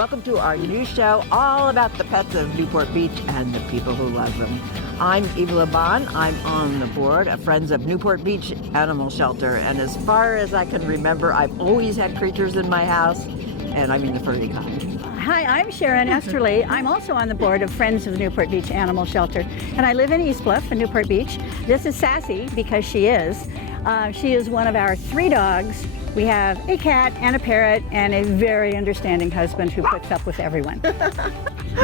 Welcome to our new show, all about the pets of Newport Beach and the people who love them. I'm Eva LeBon. I'm on the board of Friends of Newport Beach Animal Shelter, and as far as I can remember, I've always had creatures in my house, and I mean the furry kind. Hi, I'm Sharon Esterley. I'm also on the board of Friends of Newport Beach Animal Shelter, and I live in East Bluff in Newport Beach. This is Sassy because she is. She is one of our 3 dogs. We have a cat and a parrot and a very understanding husband who puts up with everyone.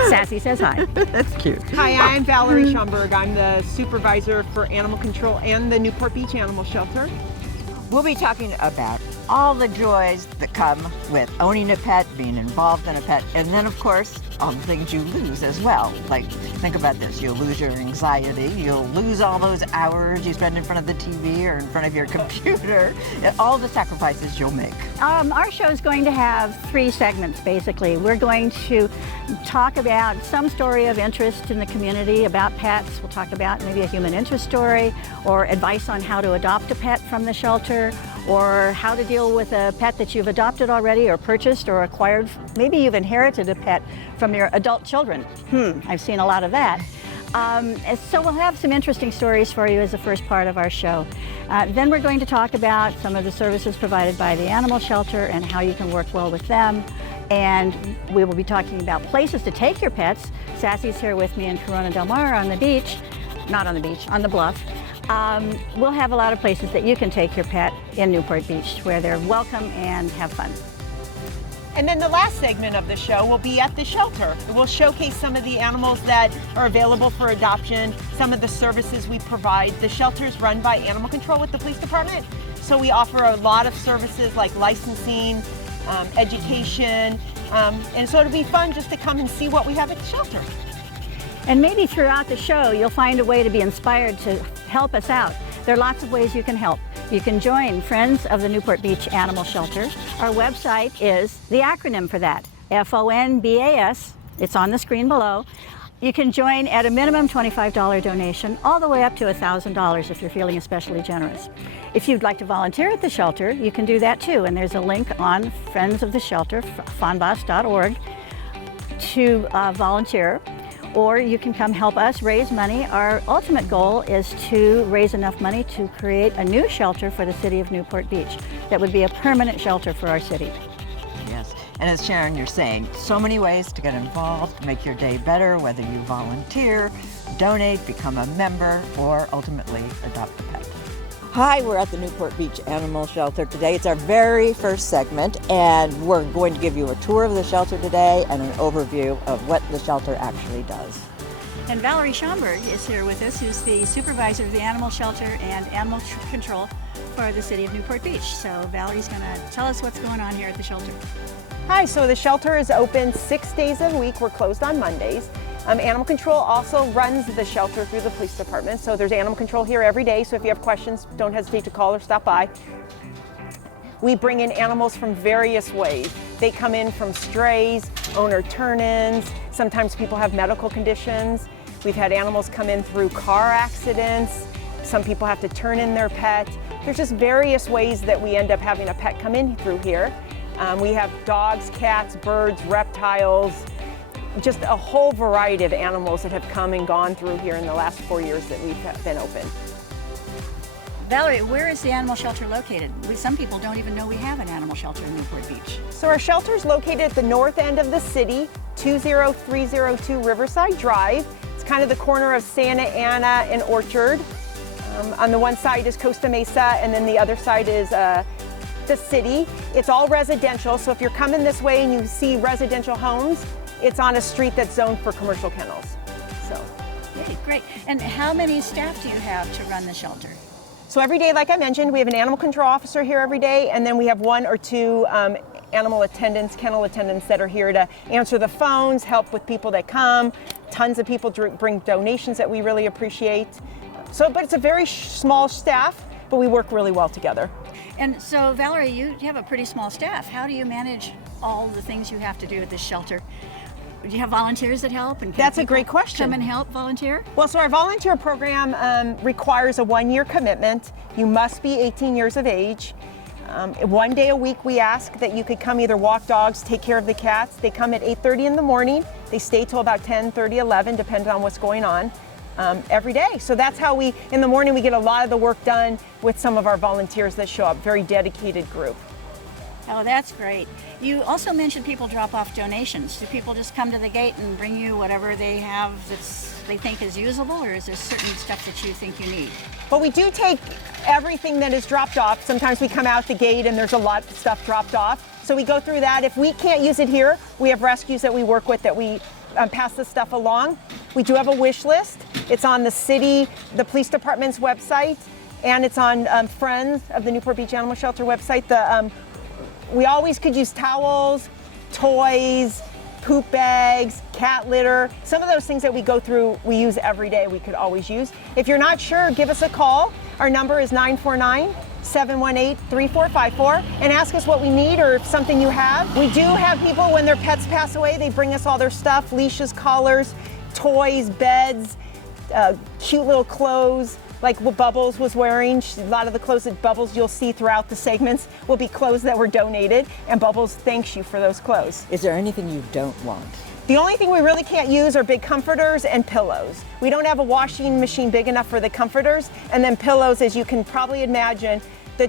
Sassy says hi. That's cute. Hi, I'm Valerie Schomburg. I'm the supervisor for animal control and the Newport Beach Animal Shelter. We'll be talking about all the joys that come with owning a pet, being involved in a pet, and then of course, all the things you lose as well. Like, think about this, you'll lose your anxiety, you'll lose all those hours you spend in front of the TV or in front of your computer, and all the sacrifices you'll make. Our show is going to have 3 segments, basically. We're going to talk about some story of interest in the community about pets. We'll talk about maybe a human interest story or advice on how to adopt a pet from the shelter, or how to deal with a pet that you've adopted already or purchased or acquired. Maybe you've inherited a pet from your adult children. I've seen a lot of that. So we'll have some interesting stories for you as the first part of our show. Then we're going to talk about some of the services provided by the animal shelter and how you can work well with them. And we will be talking about places to take your pets. Sassy's here with me in Corona Del Mar on the beach, not on the beach, on the bluff. We'll have a lot of places that you can take your pet in Newport Beach where they're welcome and have fun. And then the last segment of the show will be at the shelter. We'll showcase some of the animals that are available for adoption, some of the services we provide. The shelter is run by animal control with the police department, so we offer a lot of services like licensing, education, and so it'll be fun just to come and see what we have at the shelter. And maybe throughout the show, you'll find a way to be inspired to help us out. There are lots of ways you can help. You can join Friends of the Newport Beach Animal Shelter. Our website is the acronym for that, FONBAS. It's on the screen below. You can join at a minimum $25 donation, all the way up to $1,000 if you're feeling especially generous. If you'd like to volunteer at the shelter, you can do that too, and there's a link on Friends of the Shelter, FONBAS.org, to volunteer. Or you can come help us raise money. Our ultimate goal is to raise enough money to create a new shelter for the city of Newport Beach that would be a permanent shelter for our city. Yes, and as Sharon, you're saying, so many ways to get involved, make your day better, whether you volunteer, donate, become a member, or ultimately adopt a pet. Hi, we're at the Newport Beach Animal Shelter today. It's our very first segment, and we're going to give you a tour of the shelter today and an overview of what the shelter actually does. And Valerie Schomburg is here with us, who's the supervisor of the animal shelter and animal control for the city of Newport Beach. So Valerie's going to tell us what's going on here at the shelter. Hi, so the shelter is open 6 days a week. We're closed on Mondays. Animal control also runs the shelter through the police department, so there's animal control here every day, so if you have questions, don't hesitate to call or stop by. We bring in animals from various ways. They come in from strays, owner turn-ins, sometimes people have medical conditions. We've had animals come in through car accidents. Some people have to turn in their pet. There's just various ways that we end up having a pet come in through here. We have dogs, cats, birds, reptiles, just a whole variety of animals that have come and gone through here in the last 4 years that we've been open. Valerie, where is the animal shelter located? Some people don't even know we have an animal shelter in Newport Beach. So our shelter is located at the north end of the city, 20302 Riverside Drive. It's kind of the corner of Santa Ana and Orchard. On the one side is Costa Mesa, and then the other side is the city. It's all residential, so if you're coming this way and you see residential homes, it's on a street that's zoned for commercial kennels. So, great. And how many staff do you have to run the shelter? So every day, like I mentioned, we have an animal control officer here every day, and then we have 1 or 2 animal attendants, kennel attendants that are here to answer the phones, help with people that come. Tons of people bring donations that we really appreciate. So, but it's a very small staff, but we work really well together. And so, Valerie, you have a pretty small staff. How do you manage all the things you have to do at this shelter? Do you have volunteers that help? And that's a great question. Come and help volunteer? Well, so our volunteer program requires a 1-year commitment. You must be 18 years of age. One day a week we ask that you could come either walk dogs, take care of the cats. They come at 8:30 in the morning. They stay till about 10:30, 11, depending on what's going on every day. So that's how in the morning we get a lot of the work done with some of our volunteers that show up, very dedicated group. Oh, that's great. You also mentioned people drop off donations. Do people just come to the gate and bring you whatever they have they think is usable, or is there certain stuff that you think you need? But we do take everything that is dropped off. Sometimes we come out the gate and there's a lot of stuff dropped off. So we go through that. If we can't use it here, we have rescues that we work with that we pass the stuff along. We do have a wish list. It's on the police department's website, and it's on Friends of the Newport Beach Animal Shelter website. We always could use towels, toys, poop bags, cat litter. Some of those things that we go through, we use every day, we could always use. If you're not sure, give us a call. Our number is 949-718-3454, and ask us what we need or if something you have. We do have people, when their pets pass away, they bring us all their stuff, leashes, collars, toys, beds, cute little clothes, like what Bubbles was wearing. A lot of the clothes that Bubbles you'll see throughout the segments will be clothes that were donated, and Bubbles thanks you for those clothes. Is there anything you don't want? The only thing we really can't use are big comforters and pillows. We don't have a washing machine big enough for the comforters, and then pillows, as you can probably imagine, the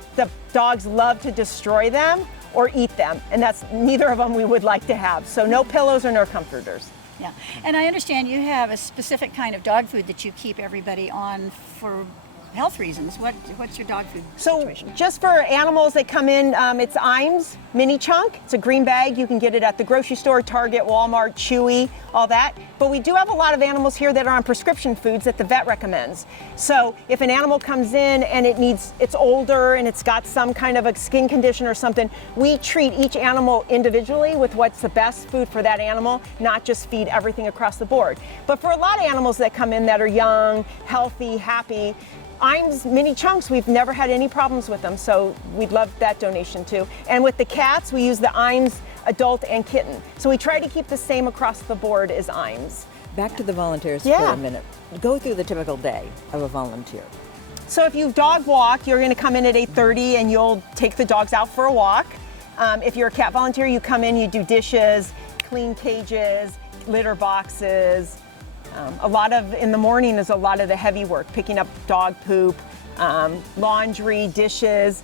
dogs love to destroy them or eat them, and that's neither of them we would like to have. So no pillows or no comforters. Yeah, and I understand you have a specific kind of dog food that you keep everybody on for health reasons. What's your dog food situation? So just for animals that come in, it's Iams Mini Chunk. It's a green bag. You can get it at the grocery store, Target, Walmart, Chewy, all that. But we do have a lot of animals here that are on prescription foods that the vet recommends. So if an animal comes in and it's older and it's got some kind of a skin condition or something, we treat each animal individually with what's the best food for that animal, not just feed everything across the board. But for a lot of animals that come in that are young, healthy, happy, Iams Mini Chunks, we've never had any problems with them, so we'd love that donation too. And with the cats, we use the Iams Adult and Kitten. So we try to keep the same across the board as Iams. Back to the volunteers for a minute. Go through the typical day of a volunteer. So if you dog walk, you're going to come in at 8:30 and you'll take the dogs out for a walk. If you're a cat volunteer, you come in, you do dishes, clean cages, litter boxes. In the morning is a lot of the heavy work, picking up dog poop, laundry, dishes,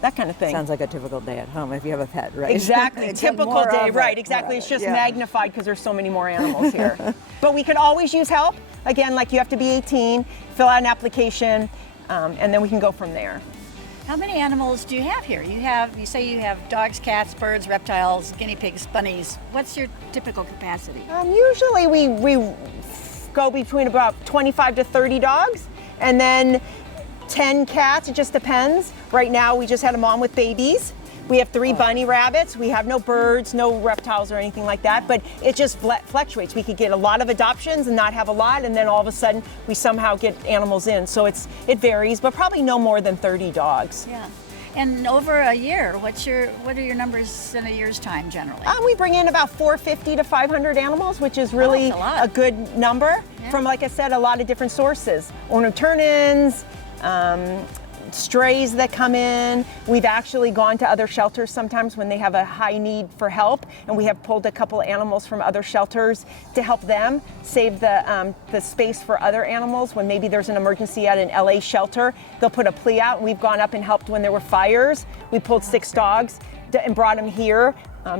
that kind of thing. Sounds like a typical day at home if you have a pet, right? Exactly, typical day, right, exactly. It's just magnified because there's so many more animals here. But we can always use help. Again, like you have to be 18, fill out an application, and then we can go from there. How many animals do you have here? You say you have dogs, cats, birds, reptiles, guinea pigs, bunnies. What's your typical capacity? Usually we go between about 25 to 30 dogs, and then 10 cats, it just depends. Right now we just had a mom with babies. We have 3 bunny rabbits. We have no birds, no reptiles or anything like that, but it just fluctuates. We could get a lot of adoptions and not have a lot, and then all of a sudden we somehow get animals in. So it varies, but probably no more than 30 dogs. Yeah. And over a year, what are your numbers in a year's time generally? We bring in about 450 to 500 animals, which is really a good number from, like I said, a lot of different sources. Orno turn-ins, strays that come in. We've actually gone to other shelters sometimes when they have a high need for help, and we have pulled a couple animals from other shelters to help them save the space for other animals. When maybe there's an emergency at an LA shelter, they'll put a plea out, and we've gone up and helped when there were fires. We pulled 6 dogs and brought them here.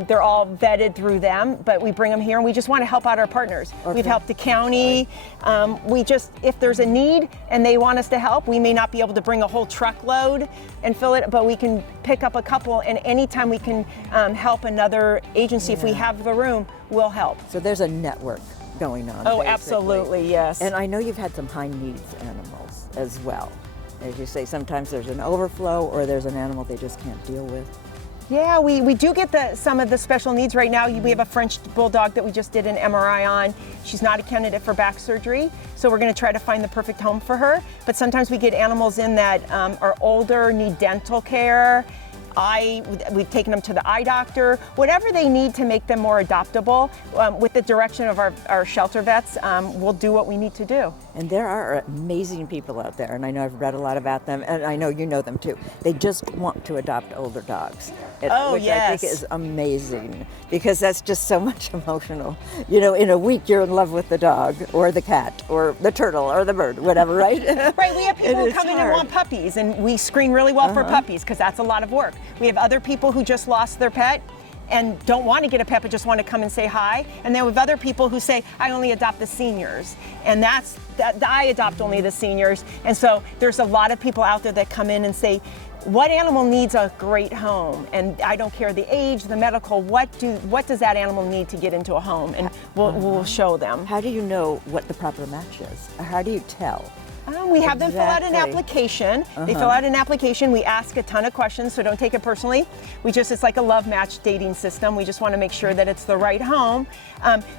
They're all vetted through them, but we bring them here and we just want to help out our partners. Okay. We've helped the county. If there's a need and they want us to help, we may not be able to bring a whole truckload and fill it, but we can pick up a couple, and anytime we can help another agency, if we have the room, we'll help. So there's a network going on. Oh, basically. Absolutely, yes. And I know you've had some high needs animals as well. As you say, sometimes there's an overflow or there's an animal they just can't deal with. Yeah, we do get some of the special needs right now. We have a French bulldog that we just did an MRI on. She's not a candidate for back surgery, so we're going to try to find the perfect home for her. But sometimes we get animals in that are older, need dental care. we've taken them to the eye doctor, whatever they need to make them more adoptable. With the direction of our shelter vets, we'll do what we need to do. And there are amazing people out there, and I know I've read a lot about them, and I know you know them too. They just want to adopt older dogs, which I think is amazing, because that's just so much emotional. You know, in a week you're in love with the dog, or the cat, or the turtle, or the bird, whatever, right? Right, we have people who come in and want puppies, and we screen really well for puppies, because that's a lot of work. We have other people who just lost their pet and don't want to get a pet but just want to come and say hi. And then we have other people who say, I only adopt the seniors. And I adopt only the seniors. And so there's a lot of people out there that come in and say, what animal needs a great home? And I don't care the age, the medical, what does that animal need to get into a home? And we'll show them. How do you know what the proper match is? How do you tell? We have them fill out an application. They fill out an application. We ask a ton of questions, so don't take it personally. It's like a love match dating system. We just want to make sure that it's the right home.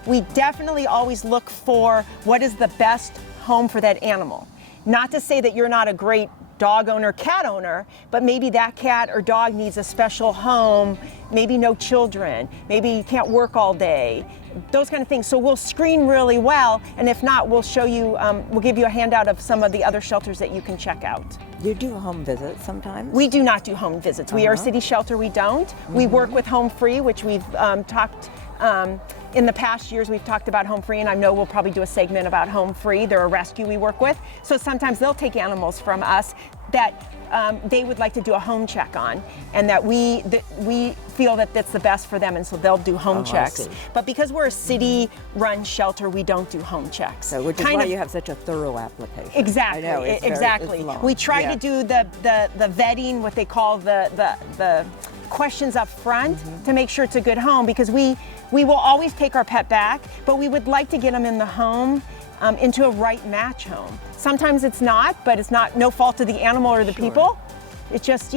We definitely always look for what is the best home for that animal. Not to say that you're not a great dog owner, cat owner, but maybe that cat or dog needs a special home, maybe no children, maybe you can't work all day, those kind of things. So we'll screen really well, and if not, we'll show you, we'll give you a handout of some of the other shelters that you can check out. You do home visits sometimes? We do not do home visits. We are a city shelter, we don't. We work with Home Free, which we've talked, in the past years we've talked about Home Free, and I know we'll probably do a segment about Home Free. They're a rescue we work with. So sometimes they'll take animals from us that they would like to do a home check on, and that we feel that that's the best for them, and so they'll do home checks. But because we're a city-run shelter, we don't do home checks. So which is why you have such a thorough application. Exactly. I know, exactly. We try to do the vetting, what they call the questions up front, to make sure it's a good home, because we will always take our pet back, but we would like to get them in the home, into a right match home. Sometimes it's not, but it's not no fault of the animal or the people. It just,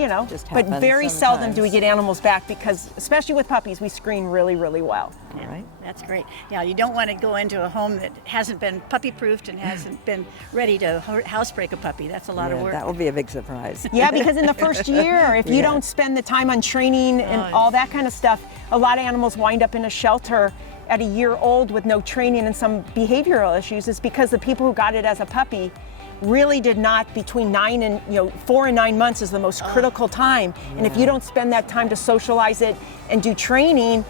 but very seldom do we get animals back, because especially with puppies, we screen really, really well. Yeah, right. That's great. Yeah, you don't want to go into a home that hasn't been puppy proofed and hasn't been ready to housebreak a puppy. That's a lot of work. That will be a big surprise. Yeah, because in the first year, if you don't spend the time on training and all that kind of stuff, a lot of animals wind up in a shelter at a year old with no training and some behavioral issues. Is because the people who got it as a puppy really did not, between 4 and 9 months is the most critical time. And if you don't spend that time to socialize it and do training,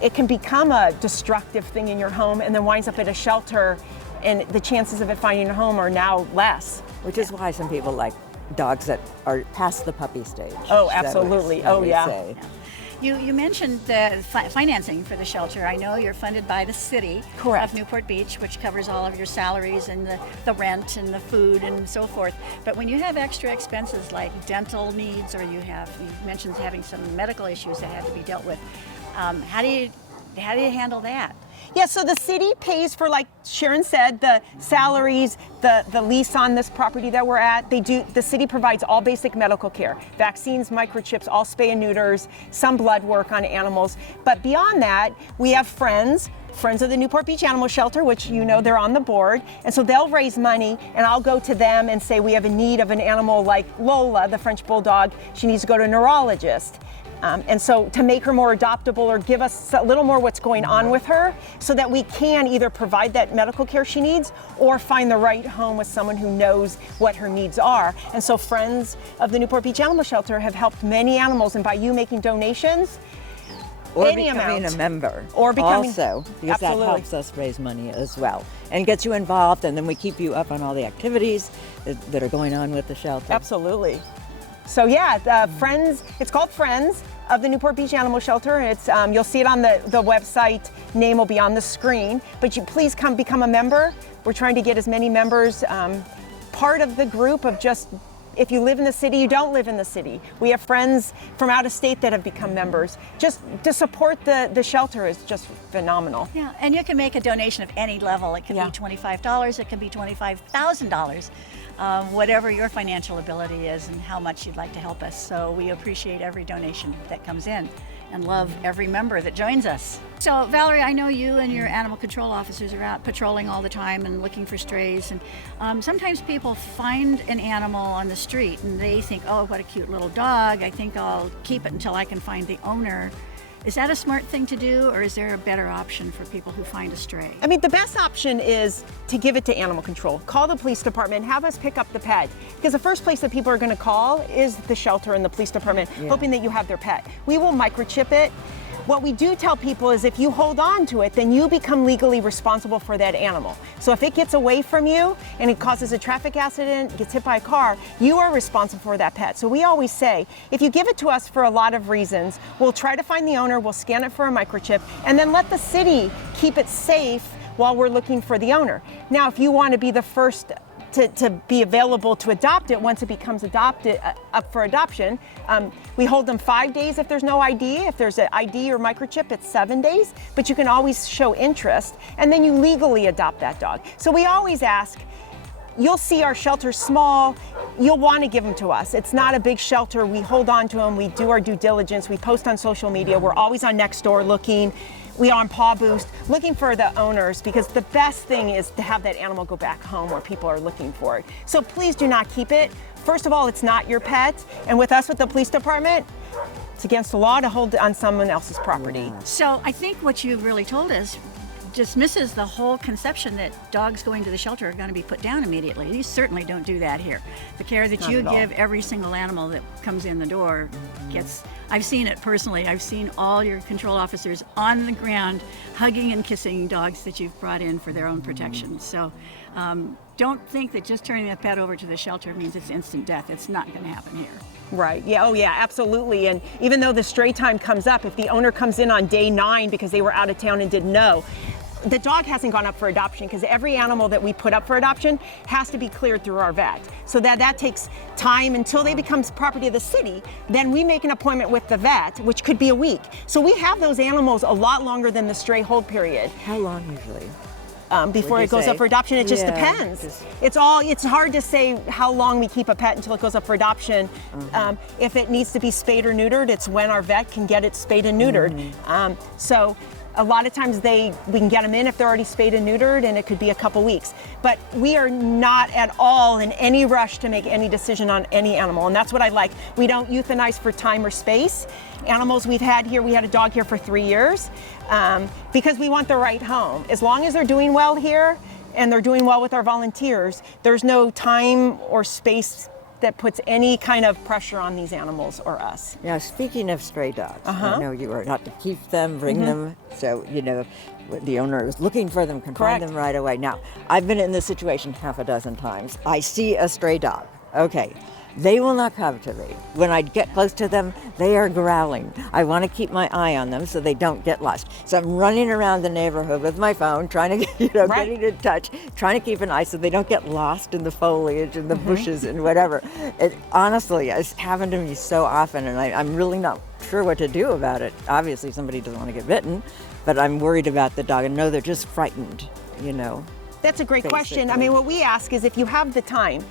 it can become a destructive thing in your home, and then winds up at a shelter, and the chances of it finding a home are now less. Which is why some people like dogs that are past the puppy stage. Oh, absolutely. You mentioned the financing for the shelter. I know you're funded by the city of Newport Beach, which covers all of your salaries and the rent and the food and so forth. But when you have extra expenses like dental needs, or you mentioned having some medical issues that have to be dealt with, how do you handle that? Yeah, so the city pays for, like Sharon said, the salaries, the lease on this property that we're at. The city provides all basic medical care, vaccines, microchips, all spay and neuters, some blood work on animals. But beyond that, we have Friends of the Newport Beach Animal Shelter, which they're on the board. And so they'll raise money, and I'll go to them and say, we have a need of an animal like Lola, the French Bulldog. She needs to go to a neurologist. And so to make her more adoptable, or give us a little more what's going on with her, so that we can either provide that medical care she needs, or find the right home with someone who knows what her needs are. And so Friends of the Newport Beach Animal Shelter have helped many animals, and by you making donations, or any becoming amount, a member, or becoming, also, because that helps us raise money as well, and gets you involved, and then we keep you up on all the activities that are going on with the shelter. Absolutely. So yeah, Friends, it's called Friends of the Newport Beach Animal Shelter. It's you'll see it on the website. Name will be on the screen. But you please come become a member. We're trying to get as many members. Part of the group of just, if you live in the city, you don't live in the city. We have friends from out of state that have become members. Just to support the shelter is just phenomenal. Yeah, and you can make a donation of any level. It can be $25, it can be $25,000. Whatever your financial ability is and how much you'd like to help us. So we appreciate every donation that comes in. and love every member that joins us. So Valerie, I know you and your animal control officers are out patrolling all the time and looking for strays, and sometimes people find an animal on the street and they think, oh, what a cute little dog, I think I'll keep it until I can find the owner. Is that a smart thing to do, or is there a better option for people who find a stray? I mean, the best option is to give it to animal control. Call the police department, have us pick up the pet. Because the first place that people are going to call is the shelter and the police department, hoping that you have their pet. We will microchip it. What we do tell people is if you hold on to it, then you become legally responsible for that animal. So if it gets away from you and it causes a traffic accident, gets hit by a car, you are responsible for that pet. So we always say, if you give it to us for a lot of reasons, we'll try to find the owner, we'll scan it for a microchip, and then let the city keep it safe while we're looking for the owner. Now, if you want to be the first to be available to adopt it once it becomes adopted up for adoption. We hold them 5 days if there's no ID. If there's an ID or microchip, it's 7 days, but you can always show interest, and then you legally adopt that dog. So we always ask, you'll see our shelter small, you'll want to give them to us. It's not a big shelter. We hold on to them, we do our due diligence, we post on social media, we're always on Nextdoor looking. We are on Paw Boost, looking for the owners, because the best thing is to have that animal go back home where people are looking for it. So please do not keep it. First of all, it's not your pet. And with us, with the police department, it's against the law to hold it on someone else's property. So I think what you've really told us dismisses the whole conception that dogs going to the shelter are going to be put down immediately. You certainly don't do that here. The care that you give every single animal that comes in the door gets, I've seen it personally, I've seen all your control officers on the ground hugging and kissing dogs that you've brought in for their own protection. So don't think that just turning that pet over to the shelter means it's instant death. It's not going to happen here. Right, yeah, oh yeah, absolutely. And even though the stray time comes up, if the owner comes in on day 9 because they were out of town and didn't know, the dog hasn't gone up for adoption, because every animal that we put up for adoption has to be cleared through our vet. So that takes time until they become property of the city. Then we make an appointment with the vet, which could be a week. So we have those animals a lot longer than the stray hold period. How long usually? Before it goes up for adoption, it just depends. It's hard to say how long we keep a pet until it goes up for adoption. If it needs to be spayed or neutered, it's when our vet can get it spayed and neutered. So a lot of times we can get them in if they're already spayed and neutered, and it could be a couple weeks. But we are not at all in any rush to make any decision on any animal, and that's what I like. We don't euthanize for time or space. Animals we've had here, we had a dog here for 3 years, because we want the right home. As long as they're doing well here and they're doing well with our volunteers, there's no time or space that puts any kind of pressure on these animals or us. Now, speaking of stray dogs, I know you are not to keep them, bring them, so, you know, the owner is looking for them, can find them right away. Now, I've been in this situation half a dozen times. I see a stray dog. Okay. They will not come to me. When I get close to them, they are growling. I want to keep my eye on them so they don't get lost. So I'm running around the neighborhood with my phone, trying to, getting in touch, trying to keep an eye so they don't get lost in the foliage and the bushes and whatever. It, honestly, it's happened to me so often, and I'm really not sure what to do about it. Obviously, somebody doesn't want to get bitten, but I'm worried about the dog, and no, they're just frightened, That's a great question. I mean, what we ask is if you have the time,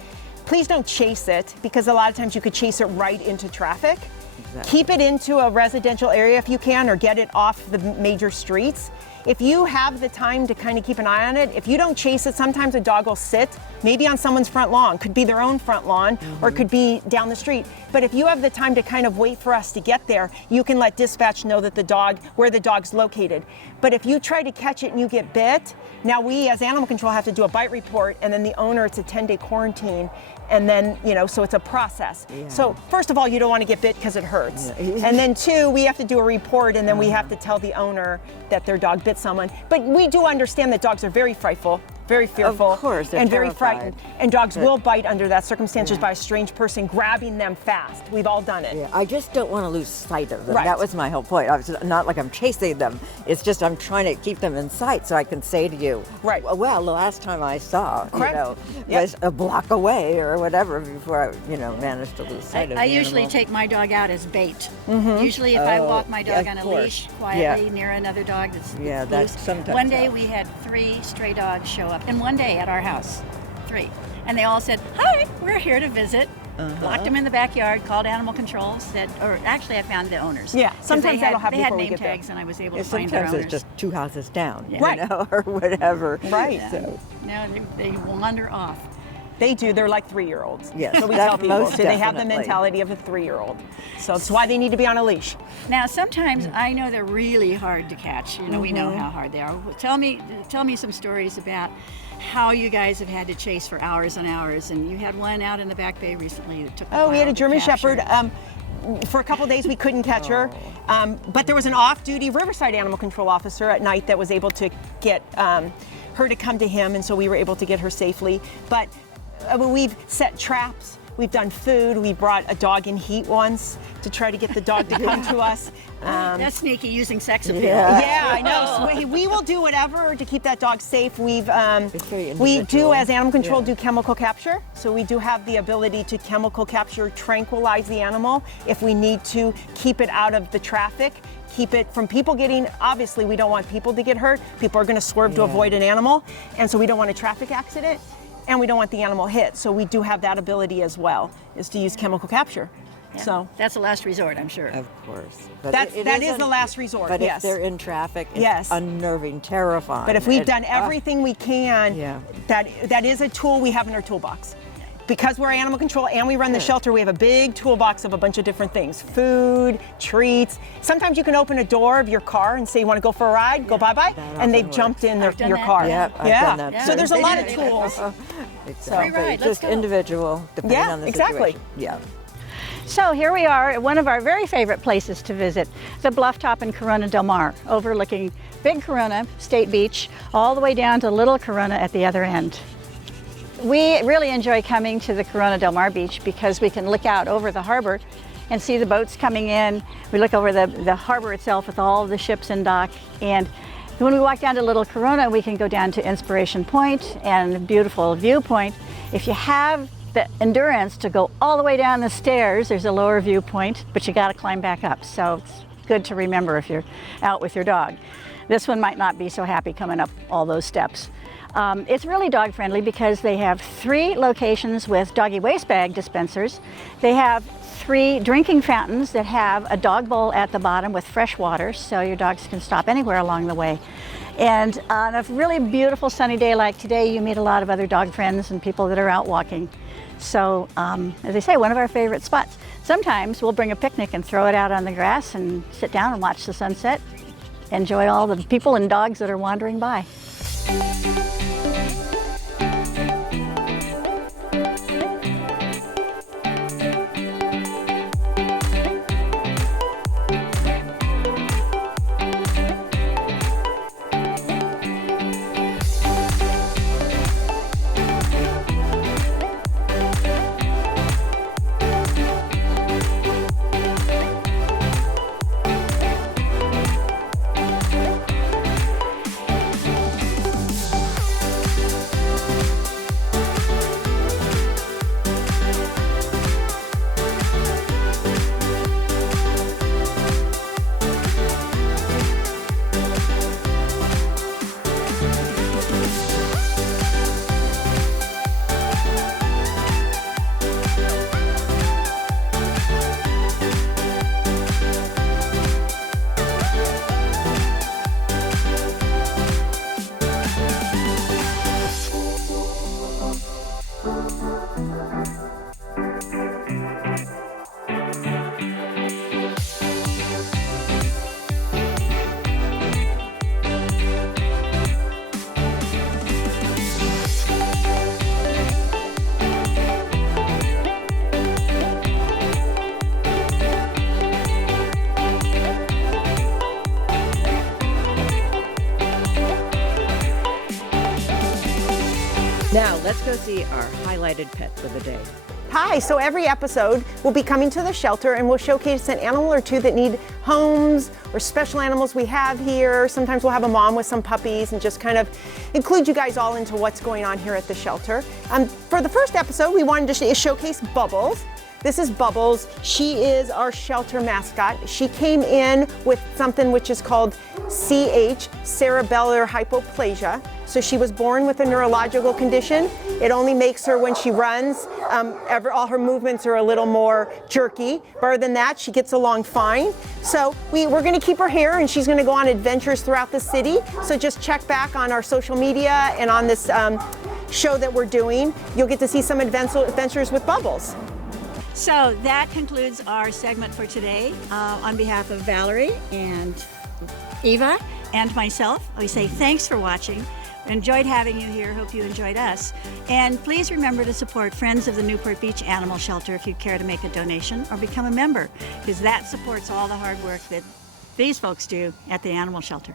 please don't chase it, because a lot of times you could chase it right into traffic. Exactly. Keep it into a residential area if you can, or get it off the major streets. If you have the time to kind of keep an eye on it, if you don't chase it, sometimes a dog will sit, maybe on someone's front lawn, could be their own front lawn, or it could be down the street. But if you have the time to kind of wait for us to get there, you can let dispatch know that where the dog's located. But if you try to catch it and you get bit, now we as animal control have to do a bite report, and then the owner, it's a 10-day quarantine. And then, so it's a process. Yeah. So first of all, you don't want to get bit because it hurts. Yeah. And then 2, we have to do a report, and then we have to tell the owner that their dog bit someone. But we do understand that dogs are very frightful, very fearful, of course, and very frightened. And dogs will bite under that circumstances by a strange person grabbing them fast. We've all done it. Yeah, I just don't want to lose sight of them. Right. That was my whole point. I was not like I'm chasing them. It's just I'm trying to keep them in sight so I can say to you, right. Well, the last time I saw, was a block away or whatever before I, managed to lose sight of them. I usually take my dog out as bait. Usually if I walk my dog on a leash quietly near another dog that's loose. Sometimes one day we had 3 stray dogs show up in one day at our house, 3. And they all said, "Hi, we're here to visit." locked them in the backyard, called animal control, or actually I found the owners. Yeah, 'Cause sometimes that'll happen they had before we name get there. tags and I was able to find their Sometimes owners. it's just 2 houses down, Right. you know, or whatever. Right. Yeah. So, No, they wander off. They do. They're like 3-year-olds. Yes, So we tell people. most So they have the definitely. mentality of a 3-year-old. So that's why they need to be on a leash. Now, sometimes I know they're really hard to catch. You know, we know how hard they are. Tell me some stories about how you guys have had to chase for hours and hours. And you had one out in the Back Bay recently that took a Oh, we had while a to German capture. Shepherd. For a couple days, we couldn't catch her. But there was an off-duty Riverside Animal Control officer at night that was able to get her to come to him, and so we were able to get her safely. But we've set traps. We've done food. We brought a dog in heat once to try to get the dog to come to us. That's sneaky, using sex appeal. Yeah, I know. So we will do whatever to keep that dog safe. very We do, individual. as animal control, Yeah. do chemical capture. So we do have the ability to chemical capture, tranquilize the animal if we need to keep it out of the traffic. Keep it from people getting, obviously we don't want people to get hurt. People are going to swerve to avoid an animal. And so we don't want a traffic accident and we don't want the animal hit. So we do have that ability as well, is to use chemical capture. Yeah. So That's a last resort, I'm sure. Of course. But that is an- the last resort, But yes. if they're in traffic, it's Yes. unnerving, terrifying. But if we've done everything we can, Yeah. that is a tool we have in our toolbox. Because we're animal control and we run the shelter, we have a big toolbox of a bunch of different things. Food, treats. Sometimes you can open a door of your car and say, you want to go for a ride? Go bye-bye. That And they've often jumped in I've done your that. car. Yep, I've yeah. done that So too. there's a They lot do of it. tools. Exactly. Free ride, let's Just go. individual, depending Yeah, on the exactly. situation. Yeah. So here we are at one of our very favorite places to visit, the Bluff Top in Corona Del Mar, overlooking Big Corona State Beach, all the way down to Little Corona at the other end. We really enjoy coming to the Corona Del Mar beach because we can look out over the harbor and see the boats coming in. We look over the harbor itself with all of the ships in dock. And when we walk down to Little Corona, we can go down to Inspiration Point and a beautiful viewpoint. If you have the endurance to go all the way down the stairs, there's a lower viewpoint, but you got to climb back up. So it's good to remember if you're out with your dog. This one might not be so happy coming up all those steps. It's really dog friendly because they have 3 locations with doggy waste bag dispensers. They have 3 drinking fountains that have a dog bowl at the bottom with fresh water, so your dogs can stop anywhere along the way. And on a really beautiful sunny day like today, you meet a lot of other dog friends and people that are out walking. So, as I say, one of our favorite spots. Sometimes we'll bring a picnic and throw it out on the grass and sit down and watch the sunset. Enjoy all the people and dogs that are wandering by. Now, let's go see our highlighted pet for the day. Hi, so every episode we'll be coming to the shelter and we'll showcase an animal or two that need homes or special animals we have here. Sometimes we'll have a mom with some puppies and just kind of include you guys all into what's going on here at the shelter. For the first episode, we wanted to showcase Bubbles. This is Bubbles. She is our shelter mascot. She came in with something which is called CH, cerebellar hypoplasia. So she was born with a neurological condition. It only makes her, when she runs, all her movements are a little more jerky. But other than that, she gets along fine. So we're going to keep her here, and she's going to go on adventures throughout the city. So just check back on our social media and on this show that we're doing. You'll get to see some adventures with Bubbles. So that concludes our segment for today. On behalf of Valerie and Eva and myself, we say thanks for watching. We enjoyed having you here. Hope you enjoyed us. And please remember to support Friends of the Newport Beach Animal Shelter if you care to make a donation or become a member, because that supports all the hard work that these folks do at the animal shelter.